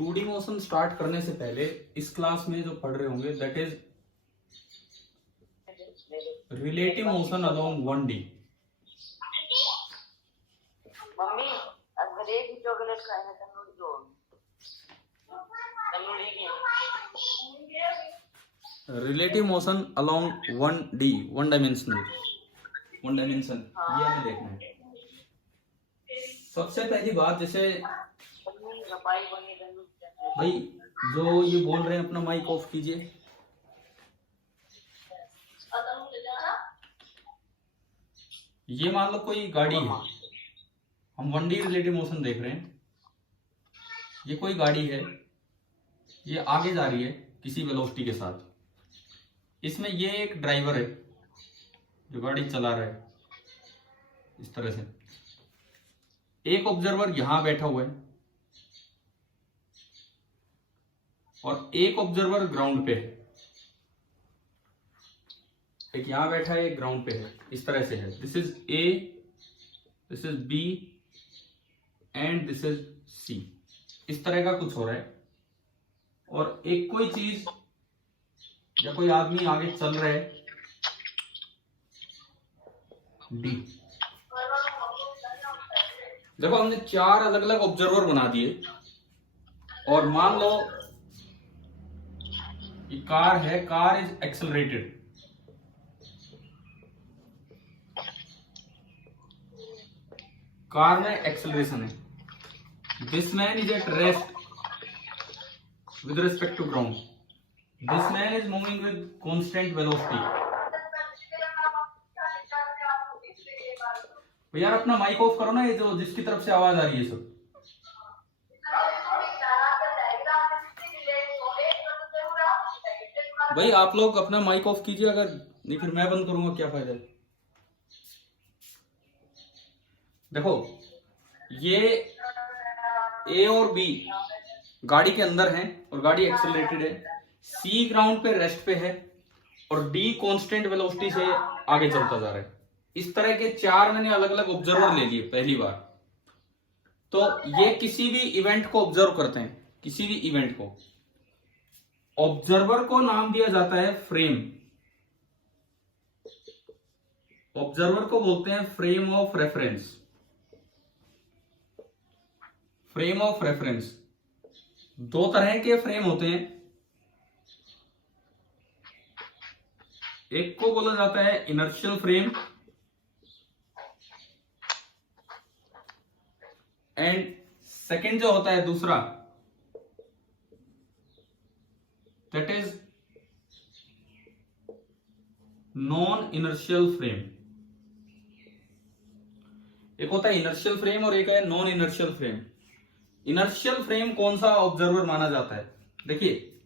2D motion start करने से पहले इस क्लास में जो पढ़ रहे होंगे that is relative motion along 1D। Mummy अगर एक ही चॉकलेट खाएगा तंदूरी दो तंदूरी की relative motion along 1D, one dimension ये हमें देखना है। सबसे पहली बात, जैसे भाई जो ये बोल रहे हैं अपना माइक ऑफ कीजिए। ये मान लो कोई गाड़ी है, हम 1D रिलेटिव मोशन देख रहे हैं। ये कोई गाड़ी है, ये आगे जा रही है किसी वेलोसिटी के साथ। इसमें ये एक ड्राइवर है जो गाड़ी चला रहा है इस तरह से। एक ऑब्जर्वर यहां बैठा हुआ है और एक ऑब्जर्वर ग्राउंड पे है। एक यहां बैठा है, एक ग्राउंड पे है, इस तरह से है। This is A, this is B and this is C. इस तरह का कुछ हो रहा है। और एक कोई चीज या कोई आदमी आगे चल रहा है डी। देखो हमने 4 अलग अलग ऑब्जर्वर बना दिए और मान लो ये कार है, कार इज एक्सेलरेटेड। कार में एक्सेलरेशन है। This man is at rest with respect to ground. This man is moving with constant velocity. यार अपना माइक ऑफ करो ना, ये जो जिसकी तरफ से आवाज आ रही है सब। भाई आप लोग अपना माइक ऑफ कीजिए, अगर नहीं फिर मैं बंद करूंगा, क्या फायदा है। देखो ये ए और बी गाड़ी के अंदर हैं और गाड़ी एक्सेलरेटेड है। सी ग्राउंड पे रेस्ट पे है और डी कांस्टेंट वेलोसिटी से आगे चलता जा रहा है। इस तरह के 4 मैंने अलग अलग ऑब्जर्वर ले लिए पहली बार। तो ये किसी भी इवेंट को ऑब्जर्व करते हैं, किसी भी इवेंट को। ऑब्जर्वर को नाम दिया जाता है फ्रेम। ऑब्जर्वर को बोलते हैं frame of reference. Frame of reference 2 तरह के फ्रेम होते हैं। एक को बोला जाता है इनर्शियल फ्रेम एंड सेकंड जो होता है दूसरा, that is non inertial frame. एक होता है इनर्शियल फ्रेम और एक है non inertial frame. Inertial frame कौन सा ऑब्जर्वर माना जाता है? देखिए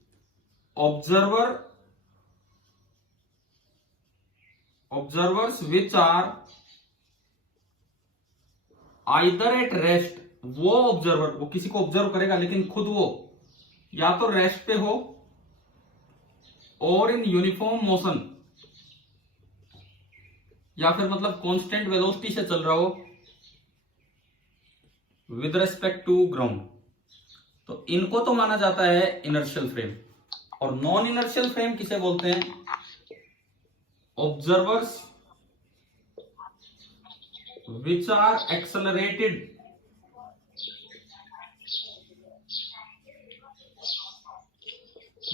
observers which are either at rest, वो ऑब्जर्वर, वो किसी को ऑब्जर्व करेगा लेकिन खुद वो या तो रेस्ट पे हो और इन यूनिफॉर्म मोशन, या फिर मतलब कांस्टेंट वेलोसिटी से चल रहा हो विद रिस्पेक्ट टू ग्राउंड। तो इनको तो माना जाता है इनर्शियल फ्रेम। और नॉन इनर्शियल फ्रेम किसे बोलते हैं? Observers which are accelerated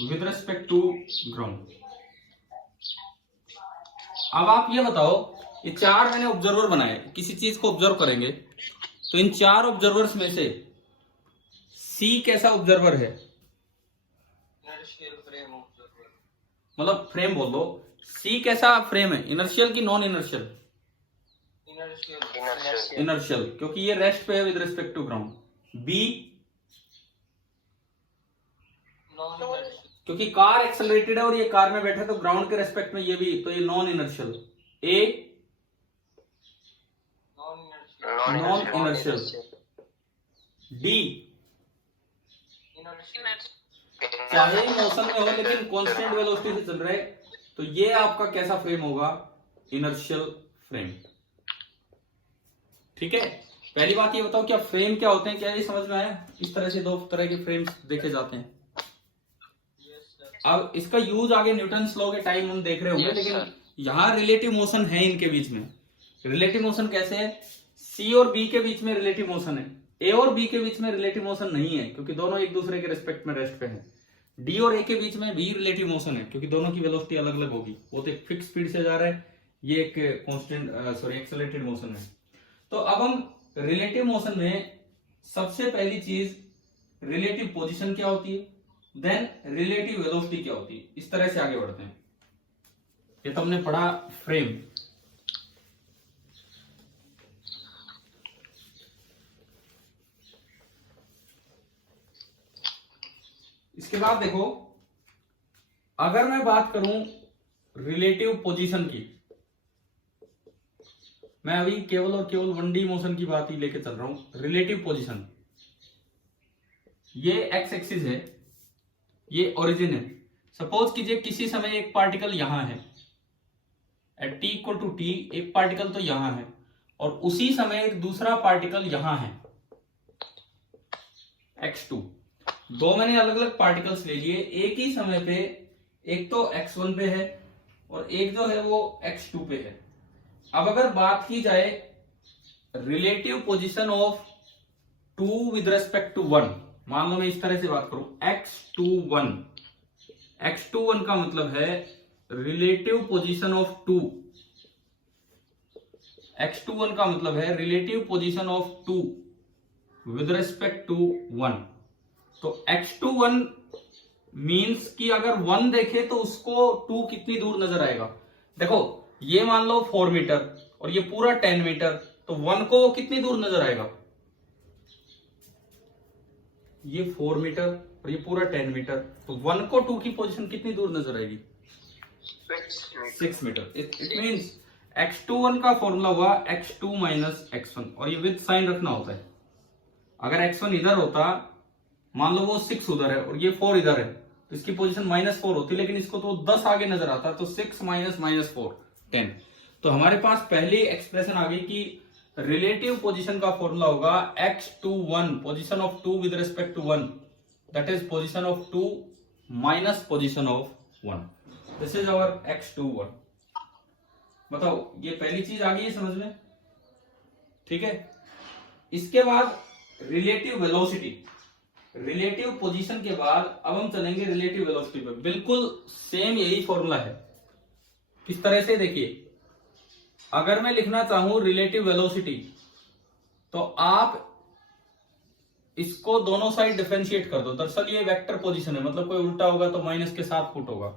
with respect to ground। अब आप ये बताओ, ये 4 मैंने ऑब्जर्वर बनाए, किसी चीज को ऑब्जर्व करेंगे तो इन 4 ऑब्जर्वर्स में से सी कैसा ऑब्जर्वर है? मतलब फ्रेम बोल दो, सी कैसा फ्रेम है? इनर्शियल की नॉन इनर्शियल? इनर्शियल, क्योंकि ये रेस्ट पे है with respect to ground. B क्योंकि कार एक्सेलरेटेड है और ये कार में बैठा तो ग्राउंड के रेस्पेक्ट में ये भी, तो ये non inertial. A non inertial. D चाहे मोशन में हो लेकिन कांस्टेंट वेलोसिटी से चल रहा है, तो ये आपका कैसा फ्रेम होगा? Inertial frame. ठीक है। पहली बात ये बताओ, क्या फ्रेम क्या होते हैं, क्या ये समझ में आया? इस तरह से दो तरह के फ्रेम्स देखे जाते हैं। अब इसका यूज आगे न्यूटन्स लॉ के टाइम हम देख रहे होंगे, लेकिन यहाँ रिलेटिव मोशन है इनके बीच में। रिलेटिव मोशन कैसे है? सी और बी के बीच में रिलेटिव मोशन है, ए और बी के बीच में रिलेटिव मोशन नहीं है, क्योंकि दोनों एक दूसरे के रिस्पेक्ट में रेस्ट पे है। डी और ए के बीच में भी रिलेटिव मोशन है, क्योंकि दोनों की वेलोसिटी अलग अलग होगी। वो तो एक फिक्स स्पीड से जा रहा है, ये एक कांस्टेंट एक्सेलरेटेड मोशन है। तो अब हम रिलेटिव मोशन में सबसे पहली चीज रिलेटिव पोजीशन क्या होती है, देन रिलेटिव वेलोसिटी क्या होती है। इस तरह से आगे बढ़ते हैं। ये तो हमने पढ़ा फ्रेम। इसके बाद देखो, अगर मैं बात करूं रिलेटिव पोजीशन की, मैं अभी केवल और केवल 1D मोशन की बात ही लेके चल रहा हूं। रिलेटिव पोजीशन, ये एक्स एक्सिस है, ये ओरिजिन है। सपोज कीजिए किसी समय एक पार्टिकल यहां है, at T equal to T एक पार्टिकल तो यहां है, और उसी समय एक दूसरा पार्टिकल यहां है, x2। दो मैंने अलग अलग पार्टिकल्स ले लिए एक ही समय पे, एक तो x1 पे है और एक जो है वो x2 पे है। अब अगर बात की जाए relative position of 2 with respect to 1, मान लो मैं इस तरह से बात करूं, x21, x21 का मतलब है रिलेटिव पोजीशन ऑफ 2, x21 का मतलब है relative position of 2 with respect to 1। तो x21 मींस कि अगर 1 देखे तो उसको 2 कितनी दूर नजर आएगा। देखो ये मान लो 4 मीटर और ये पूरा 10 मीटर, तो 1 को कितनी दूर नजर आएगा? ये 4 मीटर और ये पूरा 10 मीटर, तो 1 को 2 की पोजीशन कितनी दूर नजर आएगी? 6 मीटर। इट मींस x21 का फॉर्मूला हुआ x2 माइनस x1, और ये विद साइन रखना होता है। अगर x1 इधर होता, मान लो वो 6 उधर है और ये 4 इधर है, तो इसकी पोजीशन -4 होती, लेकिन इसको तो 10 आगे नजर आता, तो 6 माइनस -4 10। तो हमारे पास पहली एक्सप्रेशन आ गई कि रिलेटिव पोजीशन का फॉर्मूला होगा x21, position of 2 with respect to 1, that is position of 2 minus position of 1। This is our x21। बताओ ये पहली चीज आ गई है समझ में? ठीक है। इसके बाद रिलेटिव वेलोसिटी, रिलेटिव पोजीशन के बाद अब हम चलेंगे रिलेटिव वेलोसिटी पे। बिल्कुल सेम यही फॉर्मूला है। किस तरह से? देखिए, अगर मैं लिखना चाहूं रिलेटिव वेलोसिटी, तो आप इसको दोनों साइड डिफरेंशिएट कर दो। दरअसल ये वेक्टर पोजीशन है, मतलब कोई उल्टा होगा तो माइनस के साथ पुट होगा।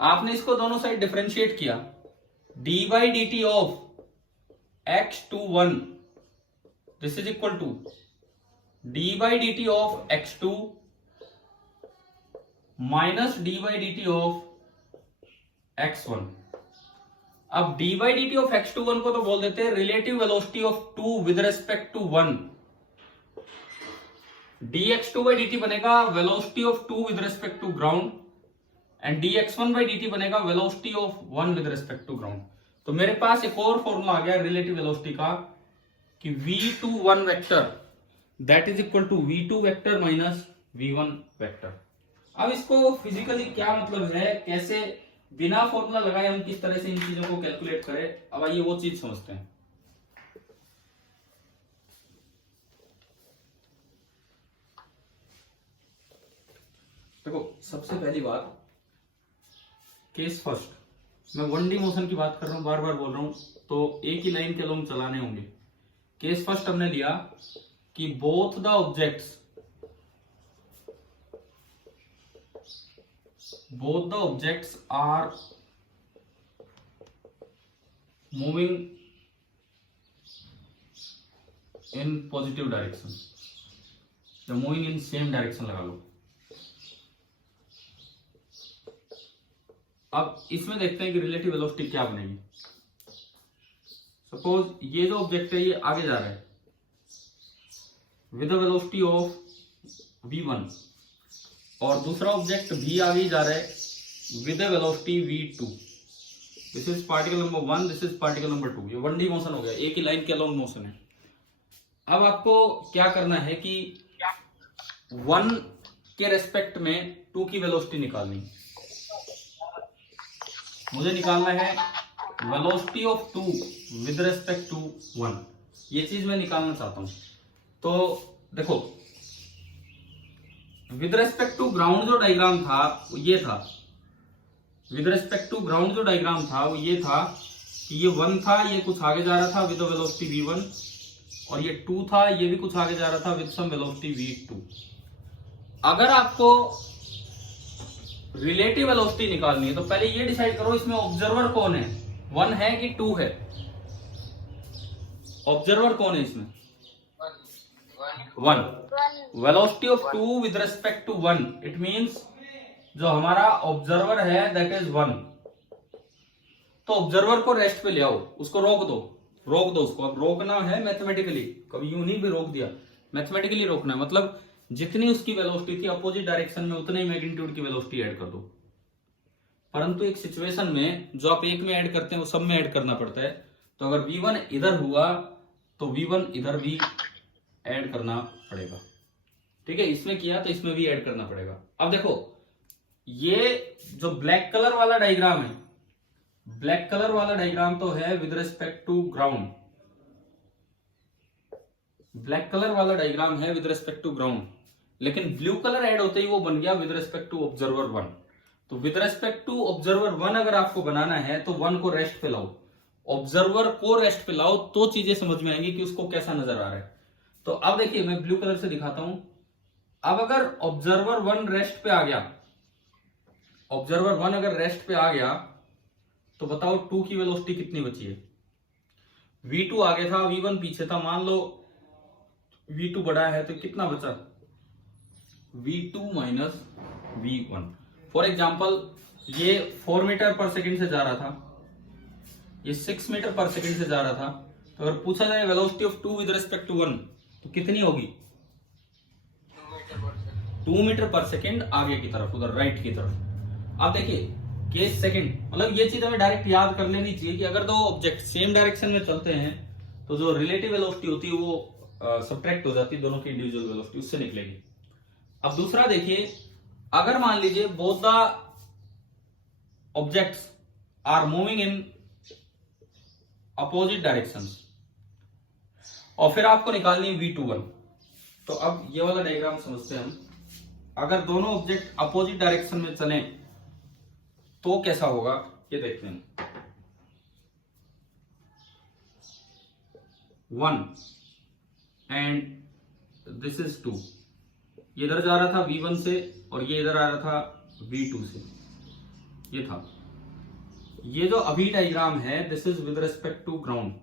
आपने इसको दोनों साइड डिफरेंशिएट किया, dy dt of x21 this is equal to dy dt of x2 minus dy dt of x1। अब dy dt ऑफ x21 को तो बोल देते हैं relative velocity of 2 with respect to 1। dx2 by dt बनेगा velocity of 2 with respect to ground, and dx1 by dt बनेगा velocity of 1 with respect to ground. तो मेरे पास एक और फॉर्मूला आ गया रिलेटिव वेलोसिटी का कि v21 vector that is equal to v2 vector minus v1 vector. अब इसको फिजिकली क्या मतलब है, कैसे बिना फॉर्मूला लगाए हम किस तरह से इन चीजों को कैलकुलेट करें, अब आइए वो चीज समझते हैं। देखो सबसे पहली बात, केस फर्स्ट, मैं 1D मोशन की बात कर रहा हूं, बार बार बोल रहा हूं, तो एक ही लाइन के अलोंग चलाने होंगे। केस फर्स्ट हमने लिया कि both the objects are moving in positive direction, या मूविंग इन सेम डायरेक्शन लगा लो। अब इसमें देखते हैं कि रिलेटिव वेलोसिटी क्या बनेगी। सपोज ये जो ऑब्जेक्ट है ये आगे जा रहा है with the velocity of v1, और दूसरा ऑब्जेक्ट भी आगे जा रहा है with the velocity v2। This is particle number 1, this is particle number 2। ये 1D मोशन हो गया, एक ही लाइन के अलोंग मोशन है। अब आपको क्या करना है कि 1 के रेस्पेक्ट में 2 की वेलोसिटी निकालनी। मुझे निकालना है velocity of 2 with respect to 1। ये चीज मैं निकालना चाहता हूं। तो देखो, विद रेस्पेक्ट टू ग्राउंड जो डायग्राम था वो ये था। विद रेस्पेक्ट टू ग्राउंड जो डायग्राम था वो ये था कि ये 1 था, ये कुछ आगे जा रहा था विद वेलोसिटी v1, और ये 2 था, ये भी कुछ आगे जा रहा था विद सम वेलोसिटी v2। अगर आपको रिलेटिव वेलोसिटी निकालनी है तो पहले ये डिसाइड करो इसमें ऑब्जर्वर कौन है, 1 है कि 2 है। ऑब्जर्वर कौन है इसमें? 1। Velocity of 2 with respect to 1, it means जो हमारा ऑब्जर्वर है दैट इज 1। तो ऑब्जर्वर को रेस्ट पे ले आओ, उसको रोक दो उसको। अब रोकना है मैथमेटिकली, कभी यूं नहीं भी रोक दिया, मैथमेटिकली रोकना है। मतलब जितनी उसकी वेलोसिटी थी अपोजिट डायरेक्शन में उतने ही मैग्नीट्यूड की वेलोसिटी ऐड कर दो। परंतु एक सिचुएशन में जो आप एक में ऐड करते हैं वो सब में ऐड करना पड़ता है। तो अगर v1 इधर हुआ तो v1 इधर भी ऐड करना पड़ेगा। ठीक है, इसमें किया तो इसमें भी ऐड करना पड़ेगा। अब देखो, ये जो ब्लैक कलर वाला डायग्राम है, ब्लैक कलर वाला डायग्राम तो है with respect to ground. Black colour वाला डायग्राम है विद रिस्पेक्ट टू ग्राउंड, लेकिन ब्लू कलर ऐड होते ही वो बन गया विद रिस्पेक्ट टू ऑब्जर्वर 1। तो विद रिस्पेक्ट टू ऑब्जर्वर 1 अगर आपको बनाना है तो 1 को रेस्ट पे लाओ, ऑब्जर्वर को रेस्ट पे लाओ, तो चीजें समझ में आएंगी कि उसको कैसा नजर आ रहा है। तो अब देखिए मैं ब्लू कलर से दिखाता हूं। अब अगर ऑब्जर्वर 1 रेस्ट पे आ गया, ऑब्जर्वर 1 अगर रेस्ट पे आ गया तो बताओ 2 की वेलोसिटी कितनी बची है? v2 आगे था, v1 पीछे था। मान लो v2 बड़ा है तो कितना बचा? v2 minus v1। For example ये 4 मीटर पर सेकेंड से जा रहा था, ये 6 मीटर पर सेकेंड से जा रहा था। तो अगर पूछा जाए velocity of 2 with respect to 1 तो कितनी होगी? 2 मीटर पर सेकेंड आगे की तरफ, उधर राइट की तरफ। अब देखिए केस सेकंड, मतलब ये चीज हमें डायरेक्ट याद कर लेनी चाहिए कि अगर दो ऑब्जेक्ट सेम डायरेक्शन में चलते हैं तो जो रिलेटिव वेलोसिटी होती है वो सब्ट्रैक्ट हो जाती है, दोनों की इंडिविजुअल वेलोसिटी उससे निकलेगी। अब दूसरा देखिए, अगर मान लीजिए both the objects are moving in opposite directions और फिर आपको निकालनी है v21। तो अब ये वाला डायग्राम समझते हैं हम। अगर दोनों ऑब्जेक्ट अपोजिट डायरेक्शन में चले तो कैसा होगा ये देखते हैं। 1 एंड दिस इज 2। ये इधर जा रहा था v1 से और ये इधर आ रहा था v2 से। ये था, ये जो अभी डायग्राम है this is with respect to ground.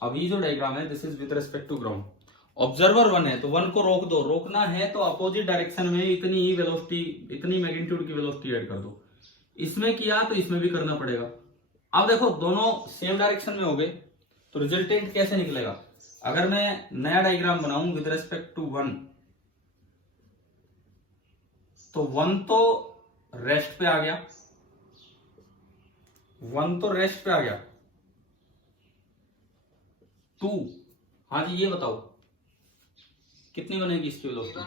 अभी जो डायग्राम है this is with respect to ground. Observer 1 है तो 1 को रोक दो, रोकना है तो अपोजिट डायरेक्शन में इतनी ही वेलोसिटी, इतनी मैग्नीट्यूड की वेलोसिटी ऐड कर दो। इसमें किया तो इसमें भी करना पड़ेगा। अब देखो दोनों सेम डायरेक्शन में हो गए तो रिजल्टेंट कैसे निकलेगा? अगर मैं नया डायग्राम बनाऊं विद रिस्पेक्ट टू 1 तो 1 तो रेस्ट पे आ गया, 1 तो रेस्ट पे आ गया। 2, हाँ जी ये बताओ कितनी बनेगी इसकी वेलोसिटी?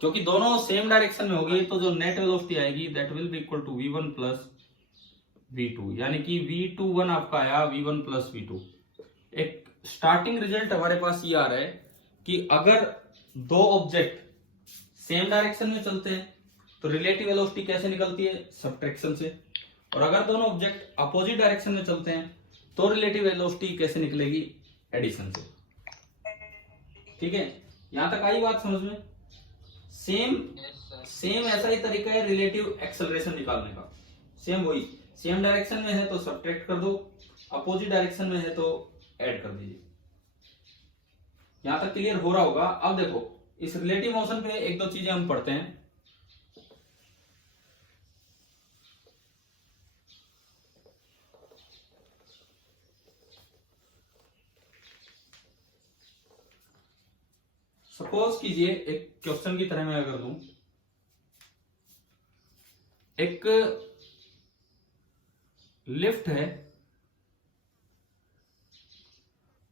क्योंकि दोनों सेम डायरेक्शन में होगी तो जो नेट वेलोसिटी आएगी that will be equal to v1 plus v2, यानी कि v21 आपका आया v1 प्लस v2। एक स्टार्टिंग रिजल्ट हमारे पास ये आ रहा है कि अगर दो ऑब्जेक्ट सेम डायरेक्शन में चलते हैं तो रिलेटिव वेलोसिटी कैसे निकलती है? सब्ट्रैक्शन से। और अगर दोनों ऑब्जेक्ट अपोजिट डायरेक्शन में चलते हैं तो रिलेटिव वेलोसिटी कैसे निकलेगी? एडिशन से। ठीक है, यहां तक आई बात समझ में? सेम ऐसा ही तरीका है रिलेटिव एक्सेलरेशन निकालने का। सेम वही, सेम डायरेक्शन में है तो सब्ट्रैक्ट कर दो, अपोजिट डायरेक्शन में है तो ऐड कर दीजिए। यहां तक क्लियर हो रहा होगा। अब देखो इस रिलेटिव मोशन पे एक दो चीजें हम पढ़ते हैं। सपोज कीजिए एक क्वेश्चन की तरह मैं अगर दूं, एक लिफ्ट है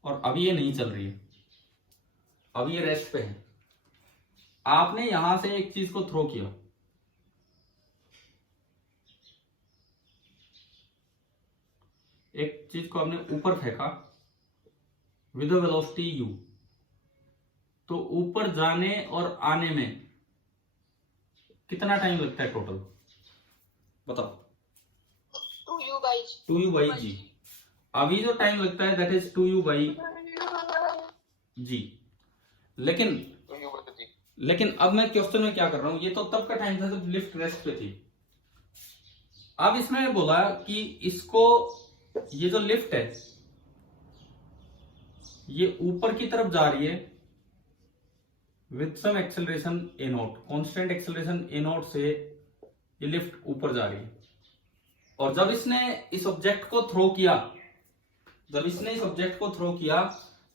और अब ये नहीं चल रही है, अब ये रेस्ट पे है। आपने यहां से एक चीज को थ्रो किया, एक चीज को आपने ऊपर फेंका विद वेलोसिटी u, तो ऊपर जाने और आने में कितना टाइम लगता है टोटल, बताओ। 2u बाई जी। अभी जो टाइम लगता है दैट इज 2u बाई जी। लेकिन अब मैं क्वेश्चन में क्या कर रहा हूं, ये तो तब का टाइम था जब लिफ्ट रेस्ट पे थी। अब इसमें बोला कि इसको, ये जो लिफ्ट है ये ऊपर की तरफ जा रही है with some acceleration A naught, constant acceleration A naught से ये लिफ्ट ऊपर जा रही है। और जब इसने इस ऑब्जेक्ट को थ्रो किया, जब इसने इस ऑब्जेक्ट को थ्रो किया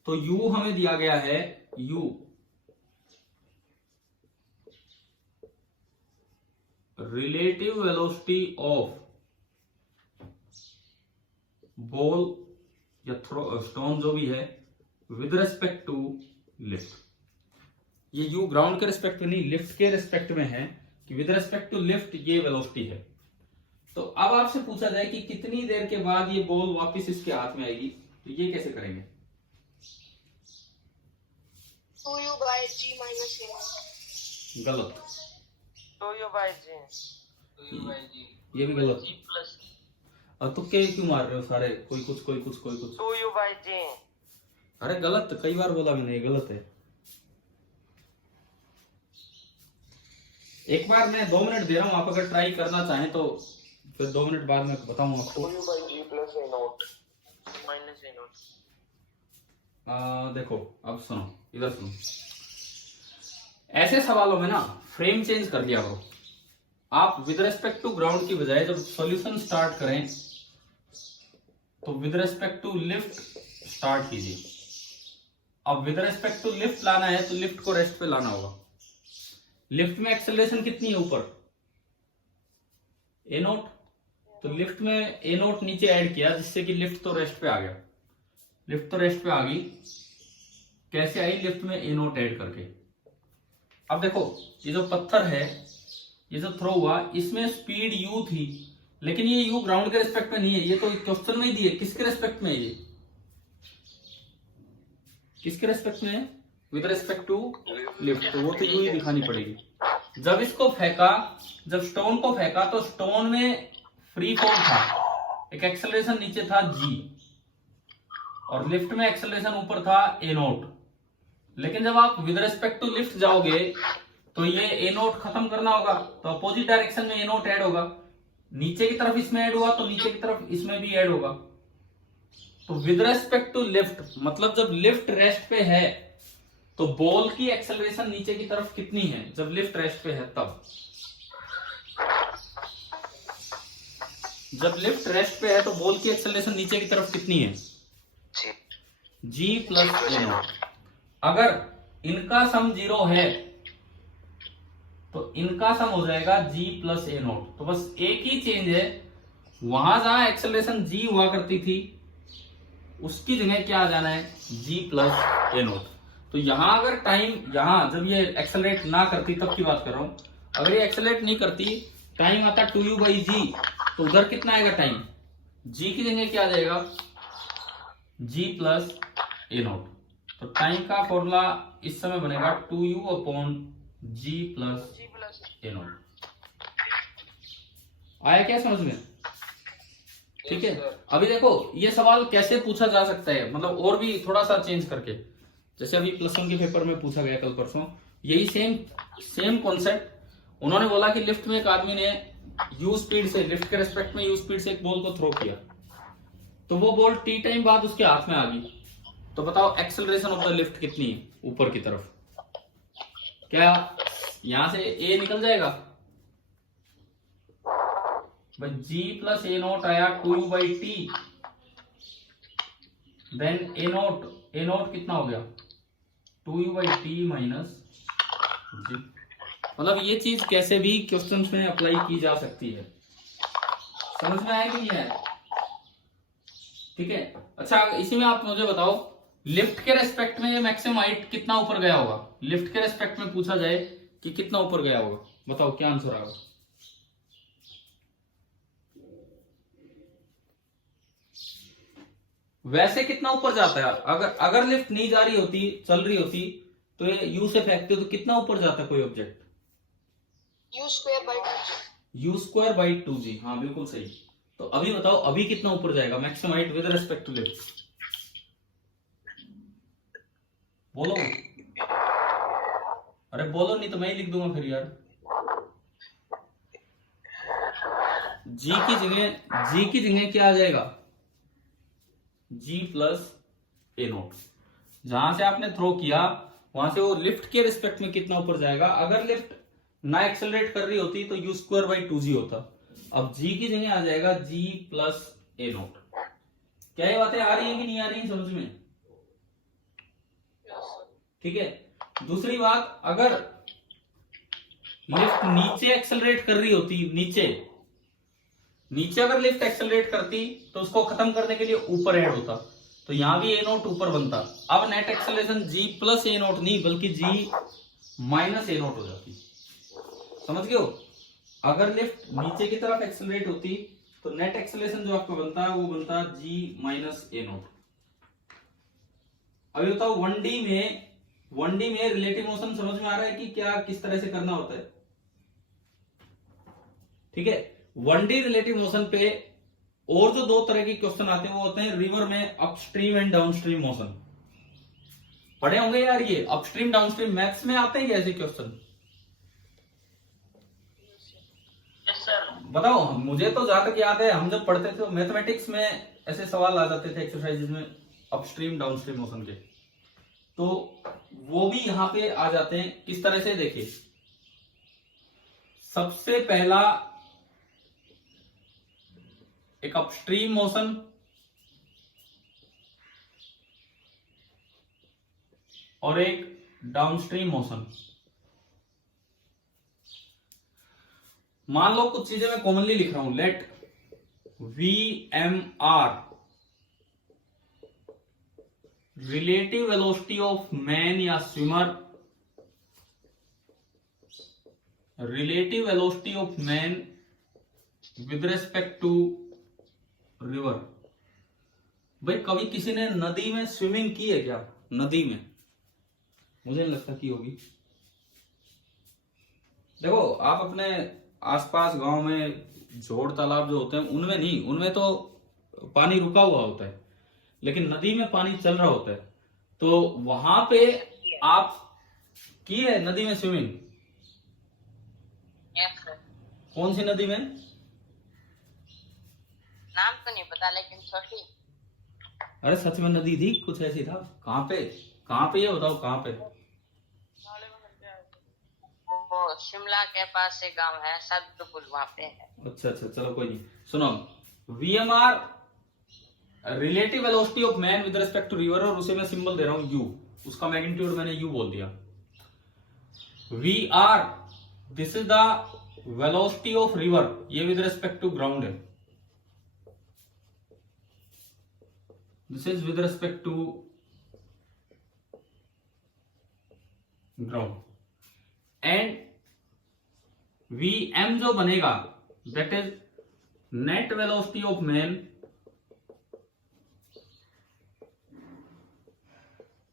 तो u हमें दिया गया है, u relative velocity of ball या थ्रो स्टोन जो भी है विद रेस्पेक्ट टू लिफ्ट। ये u ग्राउंड के रिस्पेक्ट में नहीं, लिफ्ट के रिस्पेक्ट में है कि विद रेस्पेक्ट टू लिफ्ट ये वेलोसिटी है। तो अब आपसे पूछा जाए कि कितनी देर के बाद ये बॉल वापस इसके हाथ में आएगी, तो ये कैसे करेंगे। 2u by g minus a। गलत, 2u by g। ये भी गलत। अब तो क्या क्यों मार रहे हो सारे, कोई कुछ कोई कुछ कोई कुछ। 2u by g। अरे गलत, कई बार बोला मैंने, ये गलत है। एक बार मैं 2 मिनट दे रहा हूं, आप अगर ट्राई करना चाहें तो फिर 2 मिनट बाद मैं बताऊंगा आपको। 2u by g plus a naught minus a naught। देखो अब सुनो, इधर सुनो। ऐसे सवालों में ना फ्रेम चेंज कर दिया करो। आप विद रेस्पेक्ट टू ग्राउंड की बजाय जब सॉल्यूशन स्टार्ट करें तो with respect to lift start कीजिए। अब विद रेस्पेक्ट टू लिफ्ट लाना है तो लिफ्ट को रेस्ट पे लाना होगा। लिफ्ट में एक्सेलरेशन कितनी है ऊपर, ए नोट, तो लिफ्ट में ए नोट नीचे ऐड किया जिससे कि लिफ्ट तो रेस्ट पे आ गया। लिफ्ट तो रेस्ट पे आ गई, कैसे आई, लिफ्ट में ए नोट ऐड करके। अब देखो ये जो पत्थर है, ये जो थ्रो हुआ, इसमें स्पीड u थी, लेकिन ये u ग्राउंड के रिस्पेक्ट में नहीं है, ये तो क्वेश्चन में ही दिए। किसके रिस्पेक्ट में है ये, किसके रिस्पेक्ट में है, विद रिस्पेक्ट टू लिफ्ट, तो वो तो u ही दिखानी पड़ेगी। जब इसको फेंका, जब स्टोन को फेंका तो स्टोन में फ्री फॉल था, एक एक्सेलरेशन नीचे था g, और लिफ्ट में एक्सेलरेशन ऊपर था ए नोट। लेकिन जब आप विद रिस्पेक्ट टू लिफ्ट जाओगे तो ये ए नोट खत्म करना होगा, तो अपोजिट डायरेक्शन में ए नोट ऐड होगा। नीचे की तरफ इसमें ऐड हुआ तो नीचे की तरफ इसमें भी ऐड होगा। तो विद रिस्पेक्ट टू लिफ्ट मतलब जब लिफ्ट रेस्ट पे है तो बॉल की एक्सेलरेशन नीचे की तरफ कितनी है, जब लिफ्ट रेस्ट पे है तब। जब लिफ्ट रेस्ट पे है तो बॉल की एक्सेलरेशन नीचे की तरफ कितनी है, g प्लस ए नोट। अगर इनका सम 0 है तो इनका सम हो जाएगा g प्लस ए नोट। तो बस एक ही चेंज है, वहां जहां एक्सेलरेशन g हुआ करती थी उसकी जगह क्या आ जाना है, g प्लस ए नोट। तो यहां अगर टाइम, यहां जब ये एक्सेलरेट ना करती तब की बात कर रहा हूं, अगर ये एक्सेलरेट नहीं करती, टाइम आता 2u बाई जी, तो उधर कितना आएगा टाइम, g की जगह क्या आ जाएगा, g प्लस ए नोट। तो टाइम का फॉर्मूला इस समय बनेगा 2u अपॉन g प्लस ए नोट। आया क्या समझ में, ठीक है। अभी देखो ये सवाल कैसे पूछा जा सकता है, मतलब और भी थोड़ा सा चेंज करके, जैसे अभी +1 के पेपर में पूछा गया कल परसों, यही सेम कॉन्सेप्ट। उन्होंने बोला कि लिफ्ट में एक आदमी ने u स्पीड से, लिफ्ट के रेस्पेक्ट में u स्पीड से एक बॉल को थ्रो किया, तो वो बॉल t टाइम बाद उसके हाथ में आ गई। तो बताओ एक्सेलरेशन ऑफ द लिफ्ट कितनी है ऊपर की तरफ, क्या यहां से a निकल जाएगा भाई, g प्लस ए नोट आया 2u by T, then A naught कितना हो गया 2u बाई टी माइनस जी। मतलब ये चीज कैसे भी क्वेश्चंस में अप्लाई की जा सकती है, समझ में आया कि नहीं आया, ठीक है। अच्छा इसी में आप मुझे बताओ, लिफ्ट के रेस्पेक्ट में ये मैक्सिमम हाइट कितना ऊपर गया होगा, लिफ्ट के रेस्पेक्ट में पूछा जाए कि कितना ऊपर गया होगा, बताओ क्या आंसर आएगा। वैसे कितना ऊपर जाता है, अगर लिफ्ट नहीं जा रही होती, चल रही होती, तो ये यू से फेंकते हो तो कितना ऊपर जाता है कोई ऑब्जेक्ट, u²/2g। हाँ बिल्कुल सही। तो अभी बताओ अभी कितना ऊपर जाएगा maximum height with respect to lift, बोलो। अरे बोलो नहीं तो मैं ही लिख दूंगा फिर यार। जी की जगह क्या आ जाएगा, g+a0। जहां से आपने थ्रो किया वहां से वो लिफ्ट के रिस्पेक्ट में कितना ऊपर जाएगा। अगर लिफ्ट ना एक्सेलरेट कर रही होती तो u²/2g होता। अब g की जगह आ जाएगा g+a0। क्या ये बातें आ रही है कि नहीं आ रही है समझ में? ठीक है। दूसरी बात, अगर लिफ्ट नीचे एक्सेलरेट कर रही होती, नीचे अगर लिफ्ट एक्सेलरेट करती तो उसको खत्म करने के लिए ऊपर ऐड होता, तो यहां भी a0 ऊपर बनता। अब नेट एक्सेलरेशन g+a0 नहीं बल्कि g-a0 हो जाती। समझ गए हो? अगर लिफ्ट नीचे की तरफ एक्सेलरेट होती तो नेट एक्सेलरेशन जो आपका बनता है वो बनता g-a0। अभी बताओ 1D में रिलेटिव मोशन समझ में आ रहा है कि क्या किस तरह से करना होता है? ठीक है। 1D रिलेटिव मोशन पे और जो दो तरह के क्वेश्चन आते हैं वो होते हैं रिवर में अपस्ट्रीम एंड डाउनस्ट्रीम मोशन। पढ़े होंगे यार ये अपस्ट्रीम डाउनस्ट्रीम, मैथ्स में आते हैं ऐसे क्वेश्चन? बताओ। मुझे तो जहां तक याद है हम जब पढ़ते थे तो मैथमेटिक्स में ऐसे सवाल आ जाते थे एक्सरसाइजेज में अपस्ट्रीम डाउनस्ट्रीम मोशन के, तो वो भी यहां पे आ जाते हैं। किस तरह से देखिए, सबसे पहला एक अपस्ट्रीम मोशन और एक डाउनस्ट्रीम मोशन। मान लो कुछ चीजें मैं कॉमनली लिख रहा हूं, let VMR relative velocity of man या swimmer, relative velocity of man with respect to river. भाई कभी किसी ने नदी में स्विमिंग की है क्या? नदी में मुझे नहीं लगता की होगी। देखो आप अपने आसपास गांव में जोड़ तालाब जो होते हैं उनमें नहीं, उनमें तो पानी रुका हुआ होता है, लेकिन नदी में पानी चल रहा होता है, तो वहां पे आप की है नदी में स्विमिंग? कौन सी नदी में? नाम तो नहीं पता लेकिन छोटी। अरे सच में नदी थी कुछ ऐसी था। कहाँ पे ये बताओ कहाँ पे? वो शिमला के पास से गांव है सदपुर, वहां पे है। अच्छा चलो कोई नहीं। सुनो, VMR relative velocity of man with respect to river, और उसे मैं सिंबल दे रहा हूं U, उसका मैग्नीट्यूड मैंने U बोल दिया। VR this is the velocity of river, ये विद रिस्पेक्ट टू ग्राउंड है, this is with respect to ground. And VM जो बनेगा that is net velocity of man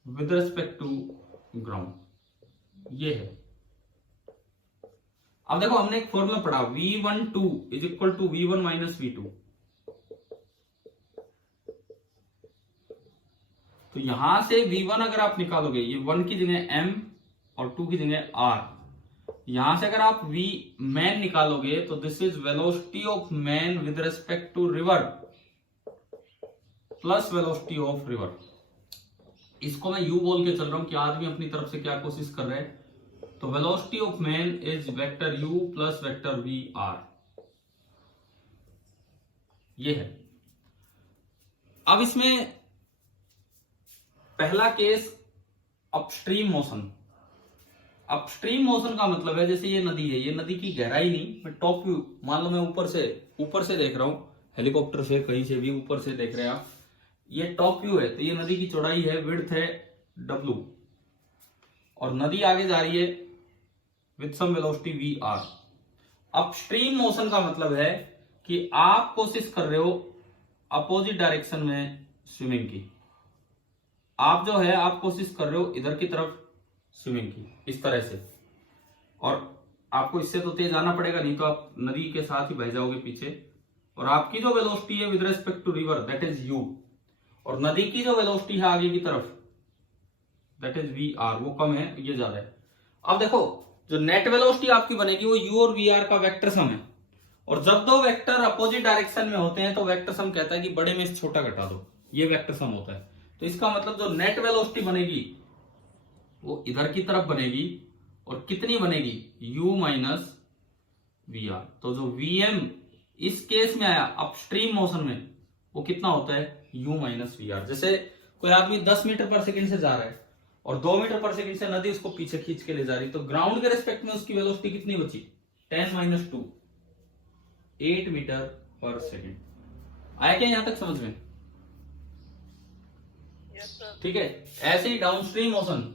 with respect to ground, ये है। अब देखो हमने एक फॉर्मूला पढ़ा, V12 is equal to V1 minus V2। तो यहां से V1 अगर आप निकालोगे, ये 1 की जगह M और 2 की जगह R, यहां से अगर आप V मैन निकालोगे तो this is velocity of man with respect to river plus velocity of river. इसको मैं U बोल के चल रहा हूं कि आदमी अपनी तरफ से क्या कोशिश कर रहे हैं। तो velocity of man is vector U plus vector VR, ये है। अब इसमें पहला case upstream motion. Upstream motion का मतलब है जैसे ये नदी है, ये नदी की गहराई नहीं, मैं टॉप व्यू, मान लो मैं ऊपर से देख रहा हूं, हेलीकॉप्टर से कहीं से भी ऊपर से देख रहे हैं आप, ये टॉप व्यू है, तो ये नदी की चौड़ाई है, विड्थ है W, और नदी आगे जा रही है with some velocity VR। Upstream motion का मतलब है कि आप कोशिश कर रहे हो अपोजिट डायरेक्शन में स्विमिंग की। आप जो है आप कोशिश कर रहे हो इधर की तरफ स्विमिंग की, इस तरह से, और आपको इससे तो तेज आना पड़ेगा, नहीं तो आप नदी के साथ ही बह जाओगे पीछे। और आपकी जो वेलोसिटी है with respect to river that is u, और नदी की जो वेलोसिटी है आगे की तरफ दैट इज VR, वो कम है, ये ज्यादा है। अब देखो जो नेट वेलोसिटी आपकी बनेगी वो u और VR का वेक्टर सम है, और जब दो वेक्टर अपोजिट डायरेक्शन में होते हैं तो वेक्टर सम कहता है कि बड़े में से छोटा घटा दो, ये वेक्टर सम होता है। तो इसका मतलब जो नेट वेलोसिटी बनेगी वो इधर की तरफ बनेगी, और कितनी बनेगी u माइनस VR। तो जो Vm इस केस में आया अपस्ट्रीम मोशन में, वो कितना होता है u माइनस VR। जैसे कोई आदमी 10 मीटर पर सेकंड से जा रहा है और 2 मीटर पर सेकंड से नदी उसको पीछे खींच के ले जा रही, तो ग्राउंड के रेस्पेक्ट में उसकी वेलोसिटी कितनी बची 10 माइनस 2, 8 मीटर पर सेकंड। आया क्या यहां तक समझ में? Yes sir. ठीक है, ऐसे ही डाउनस्ट्रीम मोशन,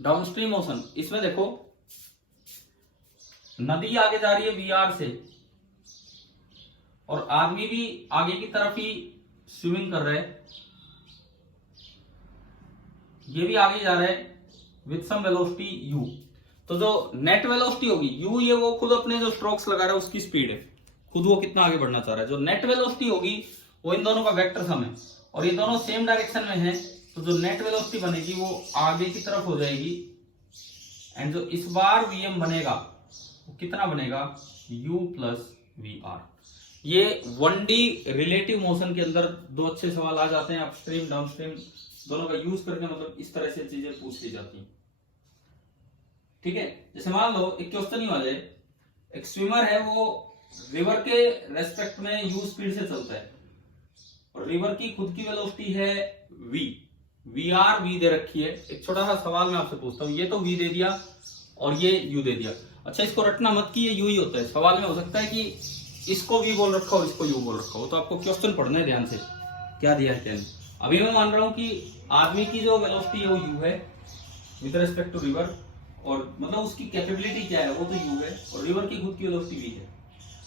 डाउनस्ट्रीम मोशन, इसमें देखो नदी आगे जा रही है VR से, और आदमी भी आगे की तरफ ही स्विमिंग कर रहा है, ये भी आगे जा रहा है विद सम वेलोसिटी u। तो जो नेट वेलोसिटी होगी u, ये वो खुद अपने जो स्ट्रोक्स लगा रहा है उसकी स्पीड है, खुद वो कितना आगे बढ़ना चाह रहा है। जो नेट वेलोसिटी होगी वो इन दोनों का वेक्टर सम है, और ये दोनों सेम डायरेक्शन में है, तो जो नेट वेलोसिटी बनेगी वो आगे की तरफ हो जाएगी, एंड जो इस बार Vm बनेगा वो कितना बनेगा u प्लस VR। ये 1D रिलेटिव मोशन के अंदर दो अच्छे सवाल आ जाते हैं, अपस्ट्रीम डाउनस्ट्रीम दोनों का यूज करके, मतलब इस तरह से चीजें पूछ ली जाती हैं। ठीक है, जैसे मान लो एक क्वेश्चन ही आ जाए, एक स्विमर है, वो रिवर के रेस्पेक्ट में u स्पीड से चलता है, और रिवर की खुद की वेलोसिटी है v, VR v दे रखी है। एक छोटा सा सवाल मैं आपसे पूछता हूँ, ये तो v दे दिया और ये u दे दिया। अच्छा, इसको रटना मत कि ये u ही होता है, सवाल में हो सकता है कि इसको v बोल रखा हो, इसको u बोल रखा हो, तो आपको क्वेश्चन पढ़ना है ध्यान से क्या दिया है क्या नहीं। अभी मैं मान रहा हूं कि आदमी की जो वेलोसिटी है वो u है विद रिस्पेक्ट टू रिवर, और मतलब उसकी कैपेबिलिटी क्या है वो तो u है, और रिवर की खुद की वेलोसिटी v है।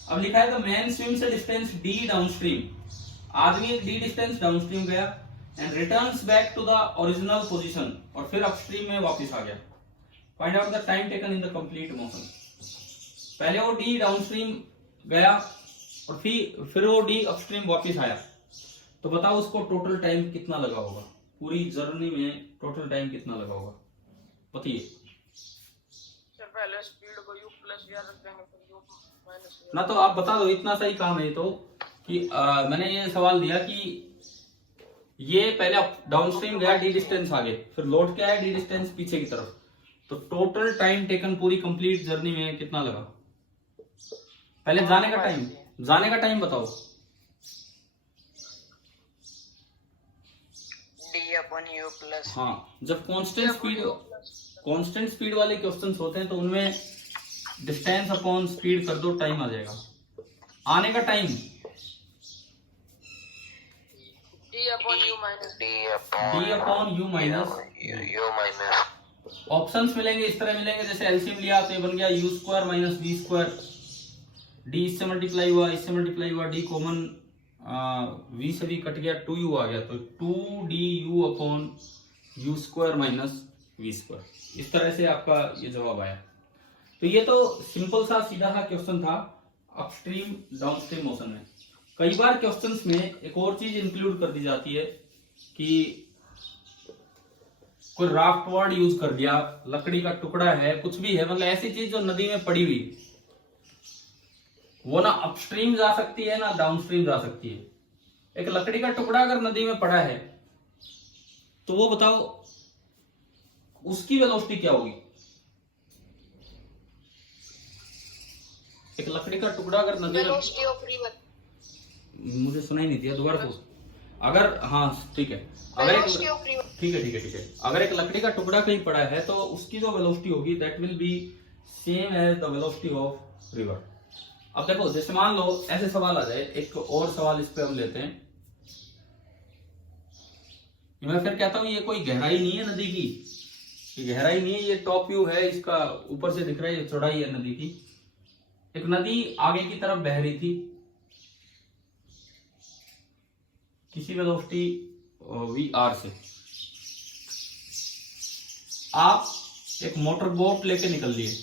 अब लिखा है the man swims a distance d downstream, आदमी एक d डिस्टेंस डाउनस्ट्रीम गया and returns back to the original position, और फिर अपस्ट्रीम में वापस आ गया। Find out the time taken in the complete motion. पहले वो d डाउनस्ट्रीम गया और फिर वो d अपस्ट्रीम वापस आया, तो बताओ उसको टोटल टाइम कितना लगा होगा, पूरी जर्नी में टोटल टाइम कितना लगा होगा बताइए। सर पहले स्पीड को u प्लस VR रख देंगे, फिर u माइनस VR। ना तो आप बता दो, इतना सही काम है तो कि मैंने ये सवाल दिया कि ये पहले डाउनस्ट्रीम गया d डिस्टेंस आगे, फिर लौट के आया d डिस्टेंस पीछे की तरफ, तो टोटल टाइम टेकन पूरी कंप्लीट जर्नी में कितना लगा। पहले जाने का टाइम बताओ। d अपन u प्लस। हाँ, जब कांस्टेंट स्पीड वाले क्वेश्चंस होते हैं तो उनमें डिस्टेंस अपॉन स्पीड कर दो, टाइम आ जाएगा। आने का टाइम d अपन u minus d upon u minus u minus. Options मिलेंगे इस तरह मिलेंगे, जैसे एलसीएम लिया तो ये बन गया u square minus v square, d इससे मल्टीप्लाई हुआ, इससे मल्टीप्लाई हुआ, d कॉमन v से भी कट गया, 2u आ गया, तो 2du upon u square minus v square. इस तरह से आपका ये जवाब आया। तो ये तो सिंपल सा सीधा सा क्वेश्चन था अपस्ट्रीम डाउनस्ट्रीम मोशन में। कई बार क्वेश्चंस में एक और चीज इंक्लूड कर दी जाती है कि कोई राफ्ट वर्ड यूज कर दिया, लकड़ी का टुकड़ा है, कुछ भी है, मतलब ऐसी चीज जो नदी में पड़ी हुई, वो ना अपस्ट्रीम जा सकती है ना डाउनस्ट्रीम जा सकती है। एक लकड़ी का टुकड़ा अगर नदी में पड़ा है तो वो बताओ उसकी वेलोसिटी क्या होगी। एक लकड़ी का टुकड़ा अगर नदी में, वेलोसिटी ऑफ रिवर। मुझे सुनाई नहीं दिया, दोबारा पूछ। अगर हाँ ठीक है, अगर एक अगर एक लकड़ी का टुकड़ा कहीं पड़ा है तो उसकी जो वेलोसिटी होगी that will be same as the velocity of river. अब देखो जैसे मान लो ऐसे सवाल आ जाए, एक और सवाल इस पे हम लेते हैं। मैं फिर कहता हूं ये कोई गहराई नहीं है नदी की, ये गहराई नहीं है, ये टॉप व्यू है इसका, ऊपर से दिख रहा है, ये चौड़ाई है नदी की। एक नदी आगे की तरफ बह रही थी किसी वेलोसिटी VR से। आप एक मोटर बोट लेके निकल लिए,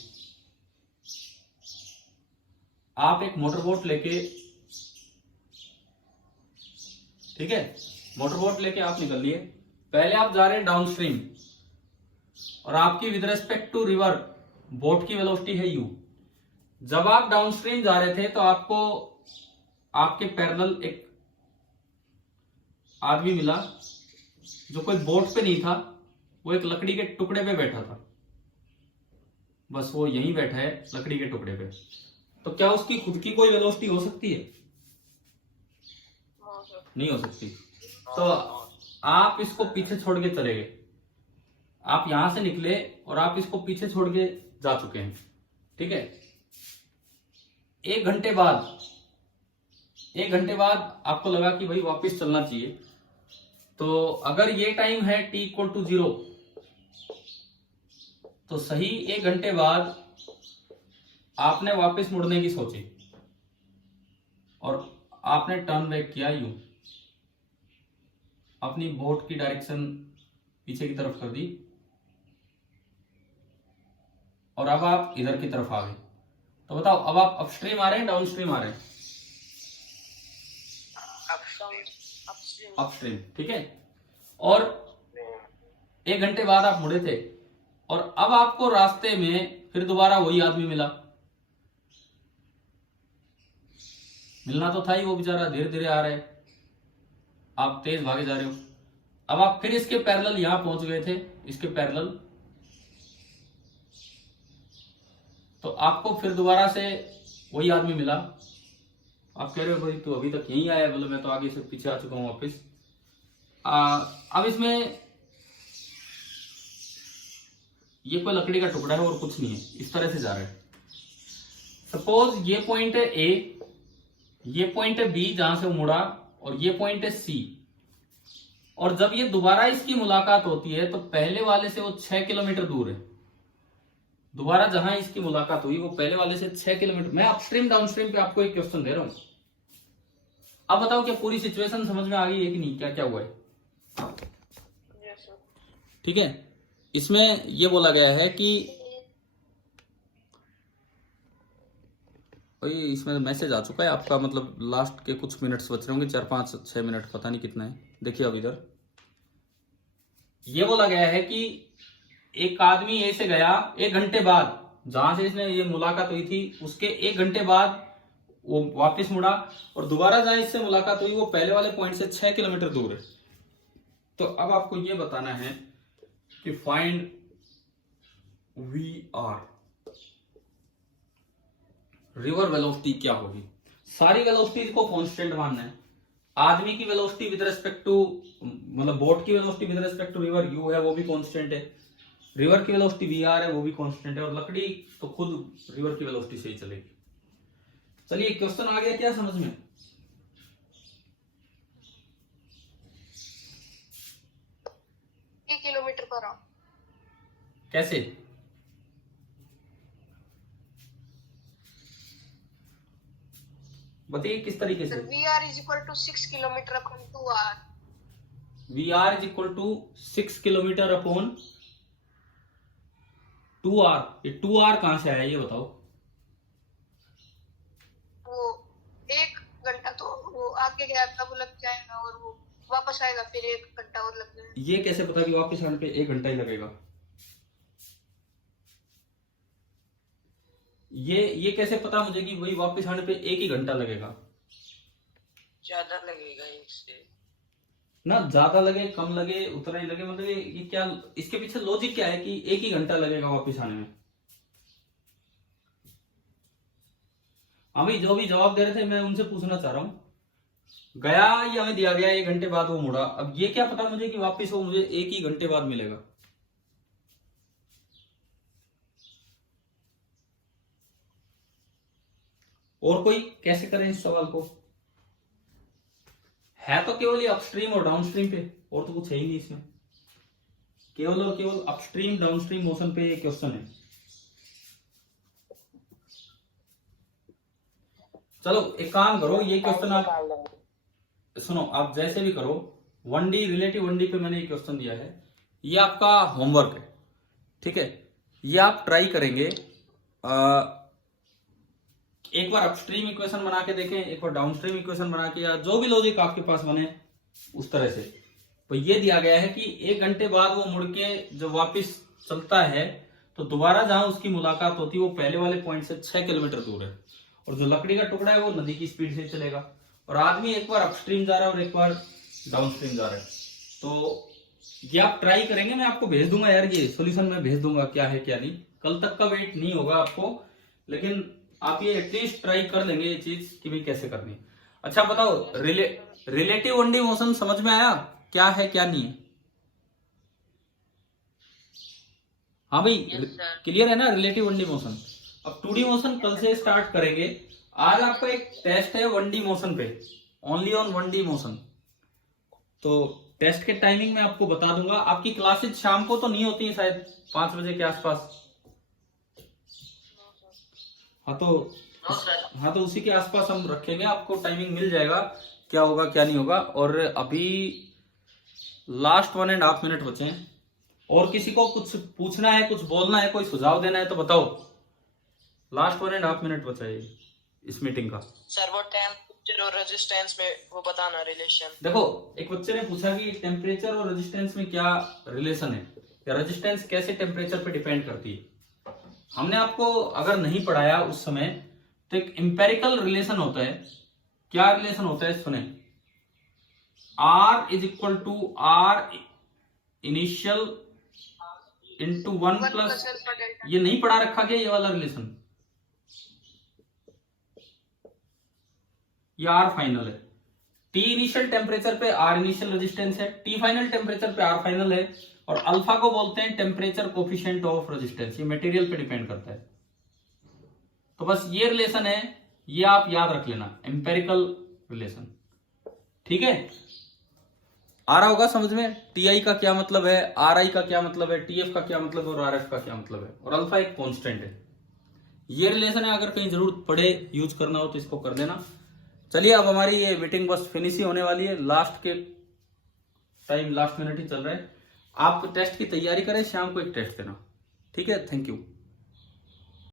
आप एक मोटर बोट लेके, ठीक है, मोटर बोट लेके आप निकल लिए। पहले आप जा रहे हैं डाउनस्ट्रीम और आपकी with respect to river boat की वेलोसिटी है u। जब आप डाउनस्ट्रीम जा रहे थे तो आपको आपके पैरेलल एक आदमी मिला जो कोई बोट पे नहीं था, वो एक लकड़ी के टुकड़े पे बैठा था, बस वो यहीं बैठा है लकड़ी के टुकड़े पे। तो क्या उसकी खुद की कोई वेलोसिटी हो सकती है? नहीं हो सकती। तो आप इसको पीछे छोड़ के चले गए, आप यहां से निकले और आप इसको पीछे छोड़ के जा चुके हैं, ठीक है। एक घंटे बाद आपको लगा कि भाई वापस चलना चाहिए। तो अगर ये टाइम है t=0, तो सही 1 घंटे बाद आपने वापस मुड़ने की सोची और आपने टर्न बैक किया यूं, अपनी बोट की डायरेक्शन पीछे की तरफ कर दी और अब आप इधर की तरफ आ गए। तो बताओ अब आप अपस्ट्रीम आ रहे हैं डाउनस्ट्रीम आ रहे हैं? अपस्ट्रीम, ठीक है। और 1 घंटे बाद आप मुड़े थे और अब आपको रास्ते में फिर दोबारा वही आदमी मिलना तो था ही, वो बेचारा धीरे धीरे आ रहा है, आप तेज भागे जा रहे हो। अब आप फिर इसके पैरेलल यहां पहुंच गए थे, इसके पैरेलल, तो आपको फिर दोबारा से वही आदमी मिला। आप कह रहे हो भाई तू अभी तक यहीं आया, बोले मैं तो आगे से पीछे आ चुका हूं वापिस। अब इसमें ये कोई लकड़ी का टुकड़ा है और कुछ नहीं है, इस तरह से जा रहा है। सपोज ये पॉइंट है A, ये पॉइंट है B जहां से वो मुड़ा, और ये पॉइंट है C। और जब ये दोबारा इसकी मुलाकात होती है तो पहले वाले से वो 6 किलोमीटर दूर है। दोबारा जहां इसकी मुलाकात हुई वो पहले वाले से 6 किलोमीटर। मैं अपस्ट्रीम डाउनस्ट्रीम पे आपको एक क्वेश्चन दे रहा हूं, अब बताओ क्या पूरी सिचुएशन समझ में आ गई है कि नहीं, क्या क्या हुआ है? ठीक है। इसमें यह बोला गया है कि इसमें मैसेज आ चुका है आपका, मतलब लास्ट के कुछ मिनट्स बच रहे होंगे, 4, 5, 6 मिनट, पता नहीं कितना है। देखिए अब इधर ये बोला गया है कि एक आदमी ए से गया 1 घंटे बाद, जहां से इसने ये मुलाकात हुई थी उसके 1 घंटे बाद वो वापस मुड़ा, और दोबारा जहां इससे मुलाकात हुई वो पहले वाले पॉइंट से 6 किलोमीटर दूर है। तो अब आपको ये बताना है कि फाइंड VR, रिवर वेलोसिटी क्या होगी। सारी वेलोसिटी को कांस्टेंट मानना है। आदमी की वेलोसिटी विद रेस्पेक्ट टू, मतलब बोट की velocity with respect to river u है, वो भी कांस्टेंट है। रिवर की वेलोसिटी VR है, वो भी कांस्टेंट है। और लकड़ी तो खुद रिवर की वेलोसिटी से ही चलेगी। चलिए क्वेश्चन आ गया क्या समझ में? किलोमीटर पर आवर कैसे? बताइए किस तरीके से? VR is equal to 6 kilometre upon 2R। VR is equal to 6 kilometre upon 2R। ये 2R कहां से आया ये बताओ? वो 1 घंटा तो वो आगे गया तब लग जाएगा और वो वापस आएगा फिर 1 घंटा और लग जाएगा। ये कैसे पता कि वापस आने पे 1 घंटा ही लगेगा? ये कैसे पता मुझे कि वही वापस आने पे 1 ही घंटा लगेगा? ज्यादा लगेगा इससे ना, ज्यादा लगे कम लगे उतना ही लगे, मतलब ये क्या, इसके पीछे लॉजिक क्या है कि 1 ही घंटा लगेगा वापस आने में? अभी जो भी जवाब दे रहे थे मैं उनसे पूछना चाह रहा हूं, गया या हमें दिया गया 1 घंटे बाद वो मुड़ा, अब ये क्या पता मुझे कि वापस वो मुझे 1 ही घंटे बाद मिलेगा? और कोई कैसे करें इस सवाल को? है तो केवल ये अपस्ट्रीम और डाउनस्ट्रीम पे, और तो कुछ है ही नहीं इसमें, केवल और केवल अपस्ट्रीम डाउनस्ट्रीम मोशन पे ये क्वेश्चन है। चलो एक काम करो, ये क्वेश्चन आप सुनो, आप जैसे भी करो, 1D रिलेटिव 1D पे मैंने ये क्वेश्चन दिया है, ये आपका होमवर्क है, ठीक है? ये आप ट्राई करेंगे, एक बार अपस्ट्रीम इक्वेशन बना के देखें, एक बार डाउनस्ट्रीम इक्वेशन बना के, या जो भी लॉजिक आपके पास बने उस तरह से। तो ये दिया गया है कि 1 घंटे बाद वो मुड़ के जब वापस चलता है तो दोबारा जहां उसकी मुलाकात होती है वो पहले वाले पॉइंट से 6 किलोमीटर दूर है, और जो लकड़ी का टुकड़ा है वो नदी की स्पीड से चलेगा, और आदमी एक बार अपस्ट्रीम जा रहा है और एक बार डाउनस्ट्रीम जा रहा है। तो ये आप ट्राई करेंगे, मैं आपको भेज दूंगा यार, ये सॉल्यूशन मैं भेज दूंगा क्या है क्या नहीं, कल तक का वेट नहीं होगा आपको, लेकिन आप ये एटलीस्ट ट्राई कर लेंगे ये चीज कि भाई कैसे करनी है। अच्छा बताओ, रिलेटिव 1D मोशन समझ में आया क्या है क्या नहीं है? हाँ भाई, क्लियर है ना रिलेटिव 1D मोशन? अब 2D मोशन कल से स्टार्ट करेंगे। आज आपका एक टेस्ट है 1D मोशन पे, ओनली ऑन 1D मोशन। तो टेस्ट के टाइमिंग में आपको बता दूंगा। आपकी क्लासेज शाम को तो नहीं होती है शायद 5 बजे के आसपास? हाँ तो उसी के आसपास हम रखेंगे, आपको टाइमिंग मिल जाएगा क्या होगा क्या नहीं होगा। और अभी लास्ट 1.5 मिनट बचे हैं, और किसी को कुछ पूछना है, कुछ बोलना है, कोई सुझाव देना है तो बताओ। लास्ट 1.5 मिनट बचा है इस मीटिंग का। सर वो टेम्परेचर और रेजिस्टेंस में वो बताना रिलेशन। देखो, एक बच्चे ने पूछा कि टेम्परेचर और रेजिस्टेंस में क्या रिलेशन है, या रेजिस्टेंस कैसे टेम्परेचर पे डिपेंड करती है। हमने आपको अगर नहीं पढ़ाया उस समय, तो एक एम्पेरिकल रिलेशन होता है। क्या रिलेशन होता है सुने, R is equal to R initial into 1 plus, ये नहीं पढ़ा रखा क्या ये वाला रिलेशन? ये R फाइनल है। T इनिशियल टेम्परेचर पे R इनिशियल रेजिस्टेंस है, T फाइनल टेम्परेचर पे R फाइनल है, और अल्फा को बोलते हैं टेम्परेचर कोफिशिएंट ऑफ रेजिस्टेंस। ये मटेरियल पे डिपेंड करता है। तो बस ये रिलेशन है, ये आप याद रख लेना, एम्पेरिकल रिलेशन, ठीक है? आ रहा होगा समझ में, टीआई का क्या मतलब है, आरआई का क्या मतलब है, टीएफ का क्या मतलब है, और आरएफ का क्या मतलब है, और अल्फा एक कांस्टेंट है। ये रिलेशन है, अगर कहीं जरूरत पड़े यूज करना हो तो इसको कर देना। चलिए, अब हमारी ये मीटिंग बस फिनिश ही होने वाली है, लास्ट के टाइम, लास्ट मिनट ही चल रहा है। आप टेस्ट की तैयारी करें, शाम को एक टेस्ट देना, ठीक है? Thank you.